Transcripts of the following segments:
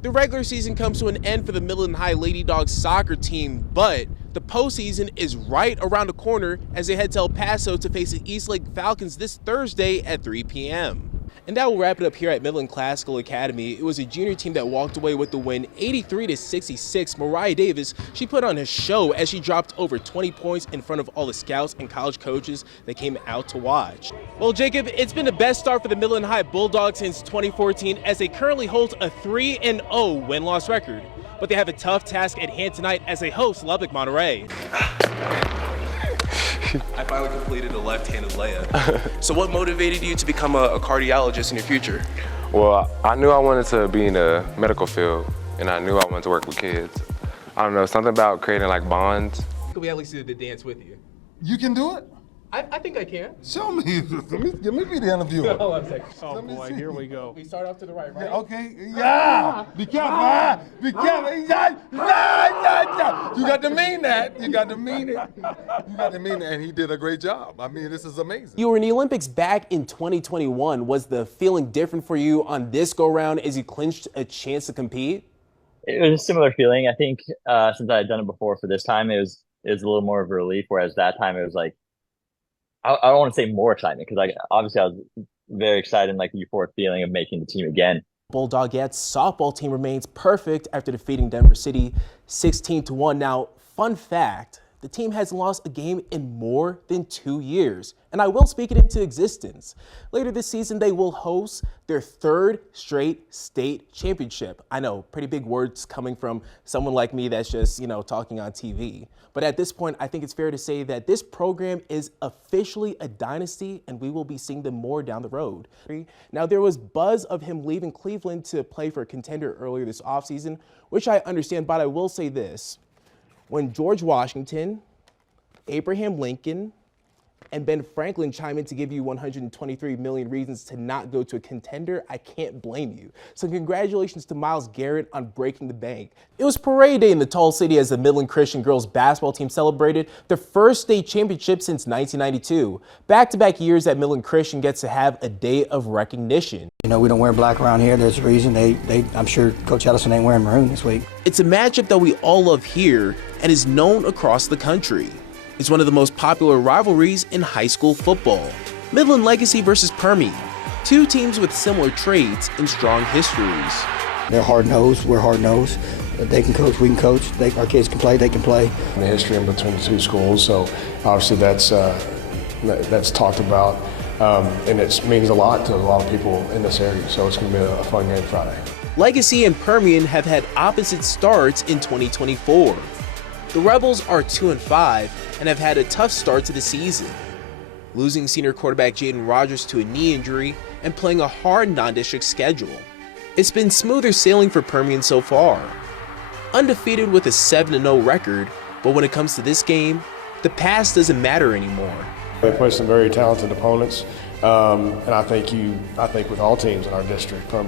The regular season comes to an end for the Midland High Lady Dogs soccer team, but the postseason is right around the corner as they head to El Paso to face the Eastlake Falcons this Thursday at 3 p.m. And that will wrap it up here at Midland Classical Academy. It was a junior team that walked away with the win 83-66. Mariah Davis, she put on a show as she dropped over 20 points in front of all the scouts and college coaches that came out to watch. Well, Jacob, it's been the best start for the Midland High Bulldogs since 2014 as they currently hold a 3-0 win-loss record. But they have a tough task at hand tonight as they host Lubbock Monterey. I finally completed a left-handed layup. So what motivated you to become a cardiologist in your future? Well, I knew I wanted to be in the medical field, and I knew I wanted to work with kids. I don't know, something about creating like bonds. Could we at least do the dance with you? You can do it? I think I can. Show me. Let me be the interviewer. Hold on a second. Oh boy, here we go. We start off to the right, right? Yeah, okay. Yeah. Be careful. Be careful. Yeah. You got to mean that. You got to mean it. You got to mean it. And he did a great job. I mean, this is amazing. You were in the Olympics back in 2021. Was the feeling different for you on this go-round as you clinched a chance to compete? It was a similar feeling. I think since I had done it before for this time, it was a little more of a relief, whereas that time it was like, I don't want to say more excitement because obviously I was very excited and like the euphoric feeling of making the team again. Bulldogettes softball team remains perfect after defeating Denver City 16-1. Now, fun fact, the team hasn't lost a game in more than 2 years, and I will speak it into existence. Later this season, they will host their third straight state championship. I know, pretty big words coming from someone like me that's just, talking on TV. But at this point, I think it's fair to say that this program is officially a dynasty, and we will be seeing them more down the road. Now, there was buzz of him leaving Cleveland to play for a contender earlier this offseason, which I understand, but I will say this. When George Washington, Abraham Lincoln, and Ben Franklin chime in to give you 123 million reasons to not go to a contender, I can't blame you. So congratulations to Myles Garrett on breaking the bank. It was parade day in the Tall City as the Midland Christian girls basketball team celebrated their first state championship since 1992. Back-to-back years that Midland Christian gets to have a day of recognition. We don't wear black around here. There's a reason. I'm sure Coach Ellison ain't wearing maroon this week. It's a matchup that we all love here and is known across the country. It's one of the most popular rivalries in high school football. Midland Legacy versus Permian, two teams with similar traits and strong histories. They're hard-nosed, we're hard-nosed. They can coach, we can coach. Our kids can play, they can play. The history in between the two schools, so obviously that's talked about, and it means a lot to a lot of people in this area, so it's going to be a fun game Friday. Legacy and Permian have had opposite starts in 2024. The Rebels are 2-5 and have had a tough start to the season, losing senior quarterback Jaden Rogers to a knee injury and playing a hard non-district schedule. It's been smoother sailing for Permian so far, undefeated with a 7-0 record, but when it comes to this game, the past doesn't matter anymore. They play some very talented opponents, and I think with all teams in our district from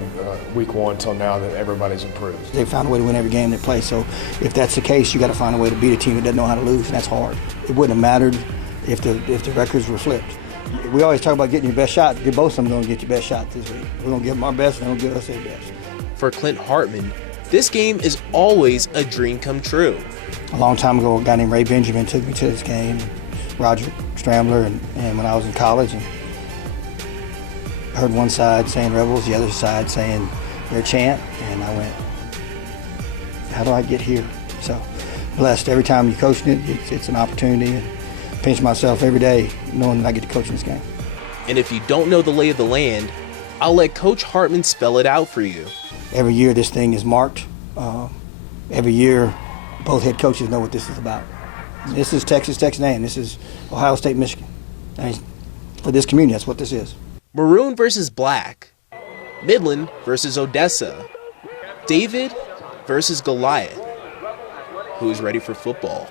week one till now that everybody's improved. They found a way to win every game they play, so if that's the case, you got to find a way to beat a team that doesn't know how to lose, and that's hard. It wouldn't have mattered if the records were flipped. We always talk about getting your best shot. Both of them going to get your best shot this week. We're going to give them our best, and they're going to give us their best. For Clint Hartman, this game is always a dream come true. A long time ago, a guy named Ray Benjamin took me to this game, Roger Strambler, and when I was in college, and heard one side saying Rebels, the other side saying their chant, and I went, how do I get here? So blessed. Every time you're coaching it, it's an opportunity, and pinch myself every day knowing that I get to coach in this game. And if you don't know the lay of the land, I'll let Coach Hartman spell it out for you. Every year this thing is marked. Every year both head coaches know what this is about. This is Texas A&M. This is Ohio State, Michigan. And for this community, that's what this is. Maroon versus Black, Midland versus Odessa, David versus Goliath. Who's ready for football?